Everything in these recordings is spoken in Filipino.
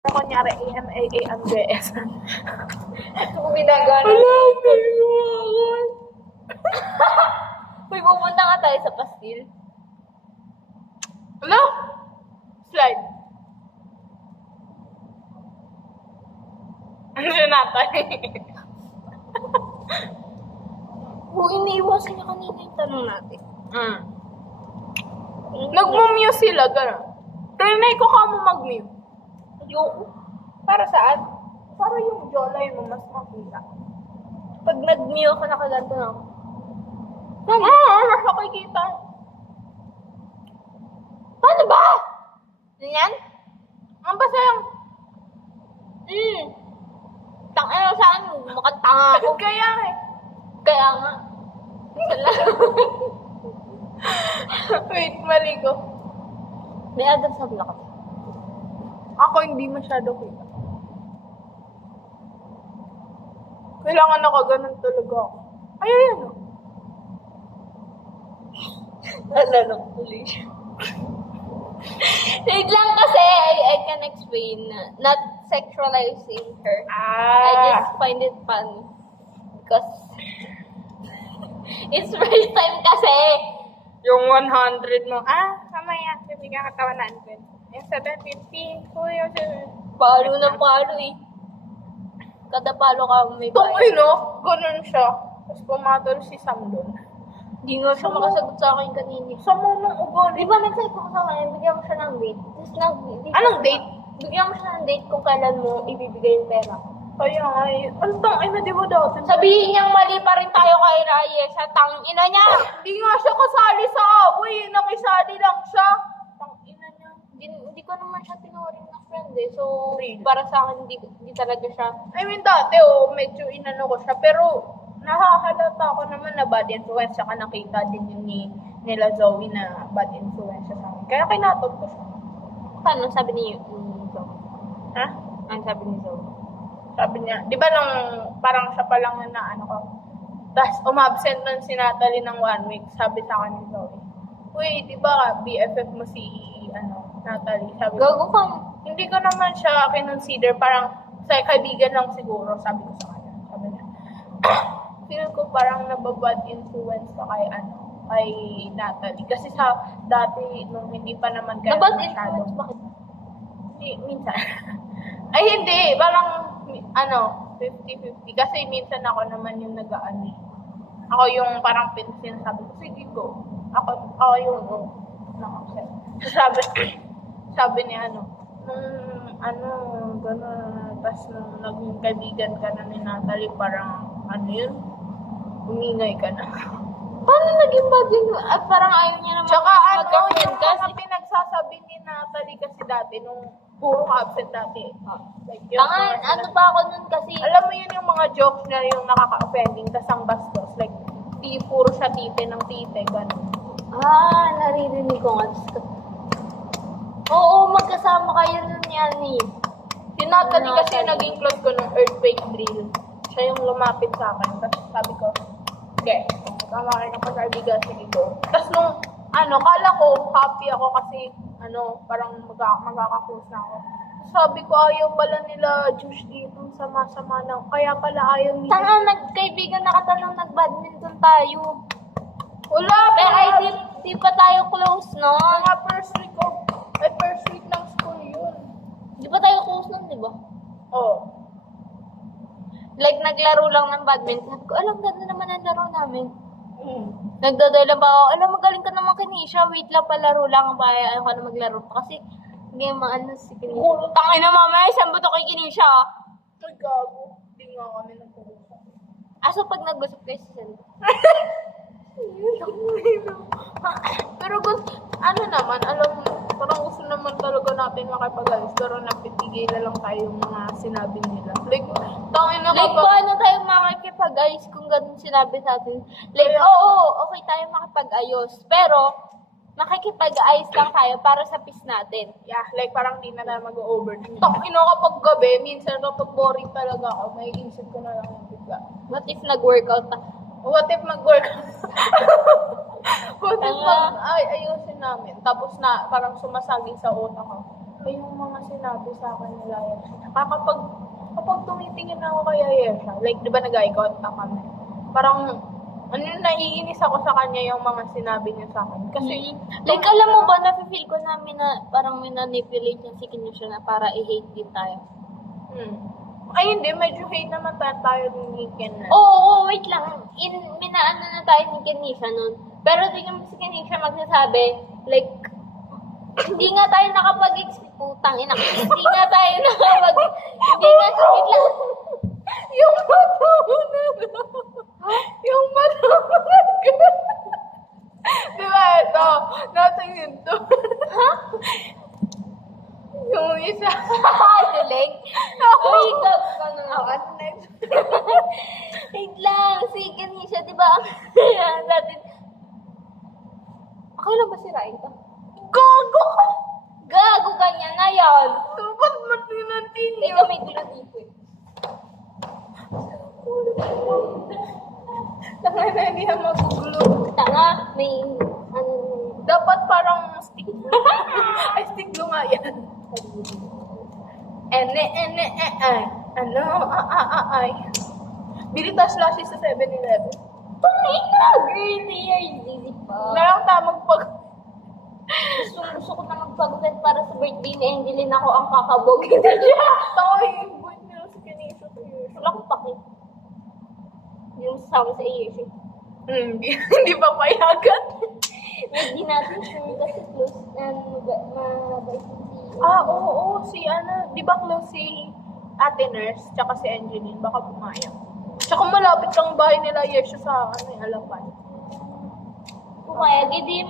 Kunyari, AMJS. Ito kung ginagawa na. Wala, may May pupunta nga tayo sa pastil. Hello? Slide. Ano siya natin? Iniiwasan niya kanina yung tanong natin. Nag-mute sila, gano'n. Trinay ko ka mo mag-mute. Ayoko. Para saan? Para yung jawline mo mas makita. Pag nag-meal ka, nakaganto na ako. Mas makikita. Paano ba? Ganyan? Ang basta yung... Tangina saan? Makatanga ako. Kaya eh. Kaya nga. Wait, mali ko. May other sabi na kami. Ako hindi masyado kita. Kailangan ako, ganun talaga ako. Ay, ayan o. Nalala ko tuloy siya. Wait lang kasi, I can explain. Not sexualizing her. I just find it funny. Because it's first time kasi. Yung 100 mo, mamaya, bibigyan ka tawanan ko. Yung 750, kuya, Palo na palo eh. Kada palo ka may Tungay, bayad. no? Ganun siya. Tapos pumatol si Sam doon. Hindi nga siya makasagot sa akin kanina. Sa munong ugon. Di ba nag-site ko sa kanya, bigyan mo siya ng date. Tapos Anong date? Bigyan mo siya ng date kung kailan mo ibibigay yung pera. Kaya nga eh. Ang tangina, di ba dati? Sabihin niyang mali pa rin tayo kay Reyes sa tangina niya. Hindi nga siya kasali sa away. Nakisali lang siya. Tangina niya. Hindi ko naman siya tinuring na friend eh. So, Really? para sa akin, hindi talaga siya. I mean, dati, medyo inano ko siya. Pero, nakahalata ko naman na bad influence. Saka nakita din yun nila Zoe na bad influence siya sa akin. Kaya kinatod ko siya. Paano sabi ni Zoe? Ha? Ano sabi ni Zoe? Sabi niya, di ba nung parang siya pa lang na ano ko. Tapos, umabsent nun si Natalie ng 1 week. Sabi sa akin ni Zoe, uy, di ba BFF mo si Natalie? Sabi ko, Gago ka. hindi ko naman siya kinonsider, parang sa kaibigan lang siguro, sabi ko sa kanya. Sabi niya, feel ko parang nababad influence ka kay Natalie. Kasi sa dati, nung hindi pa naman kayo Nabad masyado. influence, bakit? Minsan. Ay, hindi. Parang, 50-50. Kasi minsan ako naman yung nag-aani. Ako yung parang pinsin, sabi ko, sige go. Ako yung na-upset. Sabi niya, gano'n. Tapos nung naging kaibigan ka na ni Natalie, parang, umingay ka na. Paano naging bad yun? Parang ayaw niya naman Tsaka mag-girlfriend yung kasi. mga pinagsasabi ni Natalie kasi dati, nung puro absent dati. Like, yung Tangan, mga ano pa ako nun kasi. alam mo yun yung mga jokes na yung nakaka-offending, tas ang bastos. Like, puro siya tite ng tite, gano'n. Naririnig ko nga. Oo, magkasama kayo nun yan eh. Si Natalie kasi yung naging close ko nung earthquake drill. Siya yung lumapit sa akin. Tapos sabi ko, okay, tama kayo ng pag-arbigan, sige go. Tapos nung, kala ko, happy ako kasi, parang magkaka-close na ako. Sabi ko, ayaw pala nila Josh dito, sama-sama na. Kaya pala ayaw nila. Tangan, nagkaibigan na katanong nag-badminton tayo. Wala, Pero ay, di pa tayo close nun. mga first week ng school yun. Di pa tayo close nun, di ba? Oh. Like, naglaro lang ng badminton. Sabi ko, alam, ganda naman ang laro namin. Mm. Nagdaday lang ba ako, alam, magaling ka naman Kinisha. Wait lang, palaro lang. Ayaw ka na maglaro pa. Kasi, game si Kinisha. Tangin na mamaya, isang buto kay Kinisha. Ay, gago. Hindi nga kami nagpag-usap. So, pag nag-usap kayo sa cell. Pero naman, parang gusto naman talaga natin makipag-ayos. Pero napitigil lang tayo yung mga sinabi nila. Like, tangin na Like, paano tayo makikipag-ayos kung ganun sinabi sa atin? Like, okay tayo makipag-ayos. Pero, makikipag-ayos lang tayo para sa peace natin. Yeah, like parang di na tayo mag-overthink. Kapag gabi, minsan kapag boring talaga ako, may isip ko na lang yung bigla. What if nag-workout na? What if mag-work? What if ayusin namin? Tapos na, parang sumasagi sa utak ko. Ay, yung mga sinabi sa akin nila Yesha. Kapag tumitingin ako kay Yesha, like, di ba nag-eye contact kami? Parang, naiinis ako sa kanya yung mga sinabi niya sa akin. Kasi, Like, alam mo ba, nafe-feel ko namin na parang minanipulate niya si Kinesha na para i-hate din tayo. Ay, hindi. Medyo hate naman tayo ni Ken na. Oo, wait lang. Minaano na tayo ni Kinesha nun. Pero di naman si Kinesha magsasabi, like, hindi nga tayo nakapag-expect. Putang ina. Hindi nga tayo hindi nga, wait lang. Yung mata mo na Yung mata mo na Di ba ito? Natingin to. Yung isa. Duling. Uy, dog ka na nga. Ako, next. Wait lang. Si Kinesha, di ba? Natin. Okay lang ba si Raita? Gago ka! Gago ganyan na yan. Ba't matinantin Ikaw yun? may gulo dito eh. Tanga na hindi na magugulo. Tanga, may ano. Dapat parang stick. Ay, stick lo nga yan. Ay. Ano? Ay. Bilitas lashes sa 7-Eleven. Tangin na! Girl, they are easy pa. Narang tamang pag... Gusto ko na magpagupit para sa birthday ni Angeline ako ang kakabog. Hindi siya. Tawa yung boy nila sa Kanisha to yun. Wala akong paki. Yung sasama sa iyo. Hindi pa payagan. Hindi natin sure kasi close na mabait si Oo. Si ano, di ba close si Ate Nurse, tsaka si Angeline, baka pumayag. Tsaka malapit lang bahay nila Yesha sa Alapan. Kaya hindi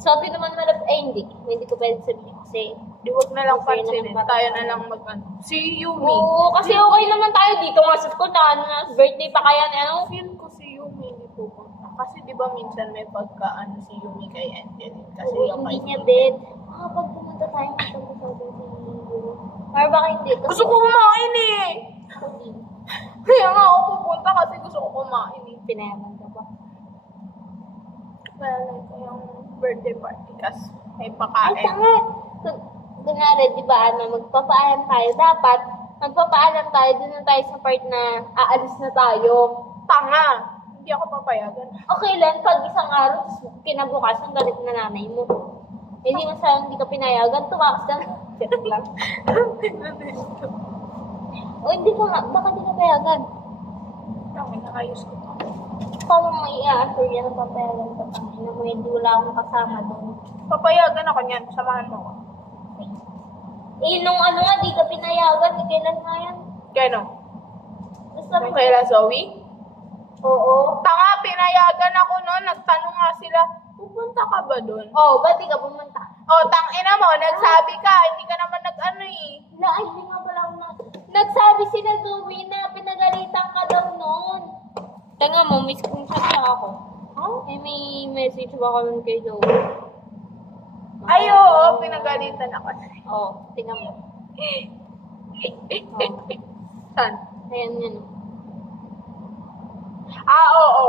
sabi naman malapit, hindi ko pwede sabihin kasi Di wag na lang Okay pansinin. naman Tayo na lang Si Yumi. oo, kasi okay naman tayo dito nga sa school na birthday pa kaya na ano. Feel ko si Yumi hindi pupunta. Kasi di ba minsan may pagkaan si Yumi kay Angeline. Kasi Oo, yung kay hindi niya din. Pag pumunta tayo, gusto ko sabi si Yuri. Or baka hindi. Gusto ko kumain eh! Kaya nga ako pupunta kasi gusto ko kumain eh. Pinayaman ka ba? Well, like, yung birthday party kasi may Ay, pakain. tanga! Kunwari, di ba, magpapaalam tayo. Dapat, magpapaalam tayo, doon na tayo sa part na aalis na tayo. Tanga! Hindi ako papayagan. Okay lang, pag isang araw, kinabukasan, galit na nanay mo. Hindi mo sa hindi ka pinayagan, tumakas lang. Check lang. O hindi ka nga, baka di ka payagan. Tanga, nakayos ko pa. Paano mo i-answer yan ang papayagan ka pa? Na mo hindi wala akong kasama doon. Papayagan ako niyan. Samahan mo ko. Nung ano nga, di ka pinayagan, kailan nga yan? Kano? Basta Yung kaila Zoe? Oo. Tanga, pinayagan ako noon. Nagtanong nga sila, pupunta ka ba doon? Oh, ba't di ka pumunta? Tangina mo, nagsabi ka. Hindi ka naman nag-ano eh. Ay, hindi nga pala ako na. Nagsabi sila Zoe na pinagalitan ka daw noon. Tanga mo, may screenshot niya ako. Eh, may message ba ka nun kay Zoe? Ay, oo, pinagalitan ako. Oh, tingnan mo. Saan? Ayan yan. Oo.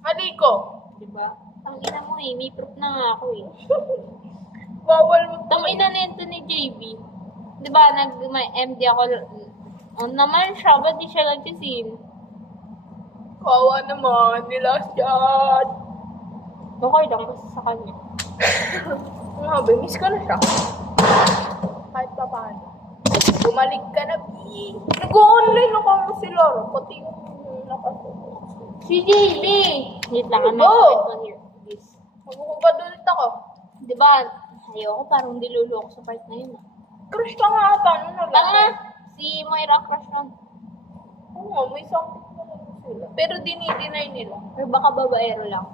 Mali ko. Diba? Ang ina mo eh, may proof na nga ako eh. Bawal mo. Tangina nito ni JB. Diba, may MD ako. Naman siya, ba't di siya nagsisin? Kawa naman nila yan. Okay lang, basta sa kanya. Miss ko na siya. Kahit pa paano. Bumalik ka na, B. Nag-online ako mo si Laura. Pati yung nakasuot. Si JB! Wait lang, ano Oh! ito here. This. Magkukupadulit ako. Diba, ayoko, parang dilulo ako sa part na yun. Crush ka nga ata. Ano na Tanga! Si Moira crush nun. Oo nga, may something na lang sila. Pero dinideny nila. Or baka babaero lang.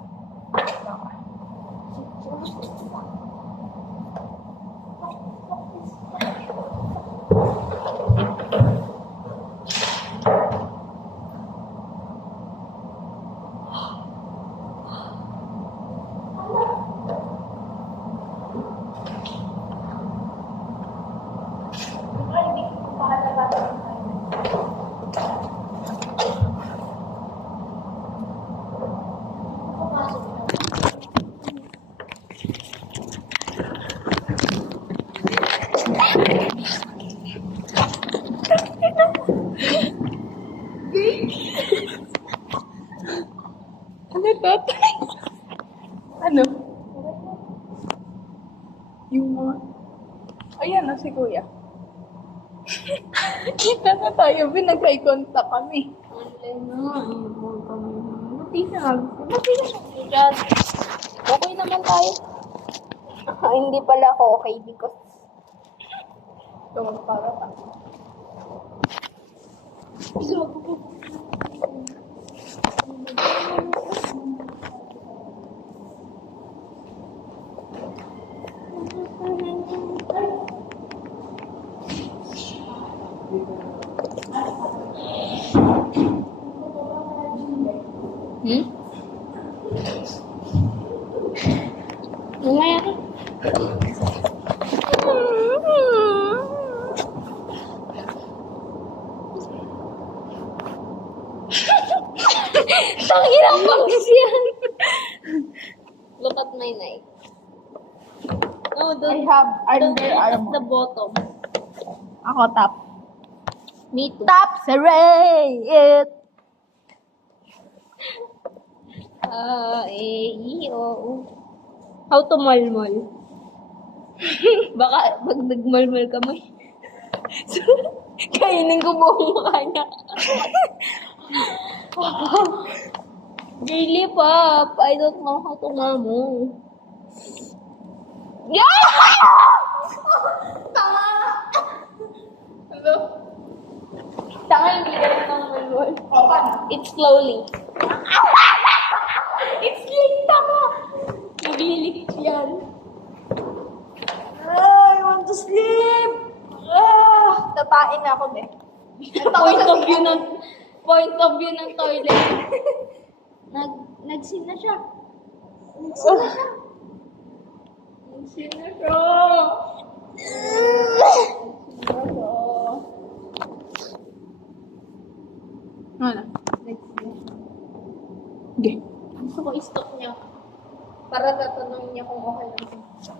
Kita na tayo, nag-eye contact kami. Online na. Buti na. Buti na siya dyan. Okay naman tayo. Hindi pala ako okay because Tungkol para pa. Mamaya ka. Tangin ang pangis yan. Look at my knife. Oh, I have Under the Armour. bottom. Ako top. Me too. Top Saray! How to malmal? Baka pag nagmalmal ka mo, kainin ko buong mukha niya. Really, Pop? I don't know how to malmal. Yeah! Hello? Tanga, hindi ka rin ng malmal. Opan. It's slowly. It's like tama! Naglilikit yan. I want to sleep! Tatain na ako, be. Point of view ng toilet. Nagsin na siya. Nagsin na siya. Ano? Nagsin na siya. Okay. Gusto ko i-stop niya. Para tatanungin niya kung okay lang siya.